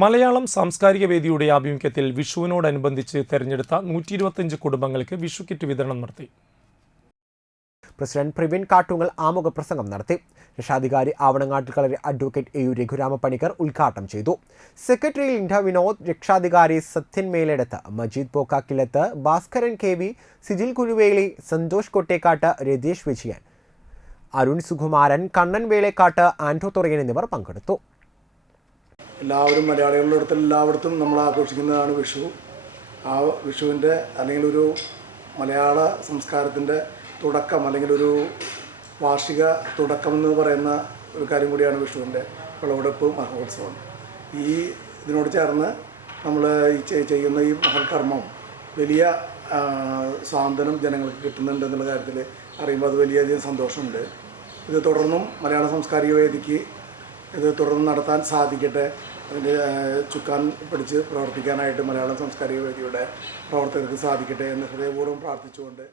മലയാളം സാംസ്കാരിക വേദിയുടെ ആഭിമുഖ്യത്തിൽ വിഷുവിനോടനുബന്ധിച്ച് തെരഞ്ഞെടുത്ത നൂറ്റി ഇരുപത്തിയഞ്ച് കുടുംബങ്ങൾക്ക് വിഷു കിറ്റ് വിതരണം നടത്തി. പ്രസിഡന്റ് പ്രവീൺ കാട്ടുങ്ങൽ ആമുഖ പ്രസംഗം നടത്തി. രക്ഷാധികാരി Avanangattil Kalari advocate A U Raghurama Panicker ഉദ്ഘാടനം ചെയ്തു. സെക്രട്ടറി ലിൻഡ വിനോദ് രക്ഷാധികാരി സത്യൻ മേലെടുത്ത് മജീദ് പോക്കാക്കിലത്ത് ഭാസ്കരൻ കെ വി സിജിൽ കുരുവേലി സന്തോഷ് കൊട്ടേക്കാട്ട് രതീഷ് വിജയൻ അരുൺ സുകുമാരൻ കണ്ണൻ വേളേക്കാട്ട് ആൻഡോ തുറയൻ എന്നിവർ പങ്കെടുത്തു. എല്ലാവരും മലയാളികളുടെ അടുത്ത് എല്ലായിടത്തും നമ്മൾ ആഘോഷിക്കുന്നതാണ് വിഷു. ആ വിഷുവിന്റെ അല്ലെങ്കിൽ ഒരു മലയാള സംസ്കാരത്തിന്റെ തുടക്കം അല്ലെങ്കിൽ ഒരു വാർഷിക തുടക്കം എന്ന് പറയുന്ന ഒരു കാര്യം കൂടിയാണ് വിഷുവിന്റെ വിളവെടുപ്പ് മഹോത്സവം. ഈ ഇതിനോട് ചേർന്ന് നമ്മൾ ഈ ചെയ്യുന്ന ഈ മഹൽക്കർമ്മം വലിയ ആ, സ്വാതന്ത്ര്യം ജനങ്ങൾക്ക് കിട്ടുന്നുണ്ട് എന്നുള്ള കാര്യത്തിൽ അറിയുമ്പോൾ അത് വലിയധികം സന്തോഷമുണ്ട്. ഇത് തുടർന്നും മലയാള സാംസ്കാരിക വേദിക്ക് ഇത് തുടർന്ന് നടത്താൻ സാധിക്കട്ടെ അതിന്റെ ചുക്കാൻ പിടിച്ച് പ്രവർത്തിക്കാനായിട്ട് മലയാളം സാംസ്കാരിക വേദിയുടെ പ്രവർത്തകർക്ക് സാധിക്കട്ടെ എന്ന് ഹൃദയപൂർവം പ്രാർത്ഥിച്ചുകൊണ്ട്